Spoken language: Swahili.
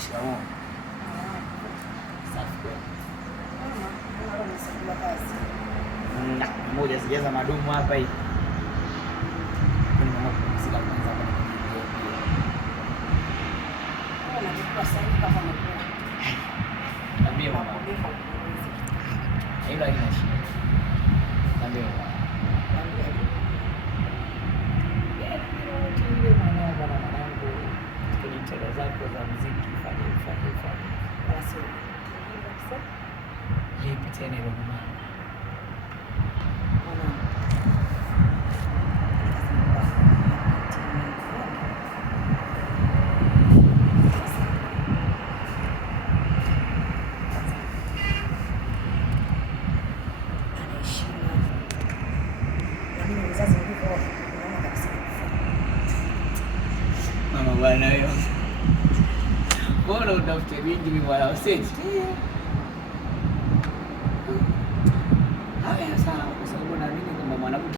Shikamoo. Safi. Mmoja sijaza madumu hapa hivi. Hilo halina shida. Niambie. Jitihada zako za muziki fanye. Basi. Lipi tena hilo mama? Mama bwana wewe. Bora utafute wingi mimi wala useti. Haya sawa.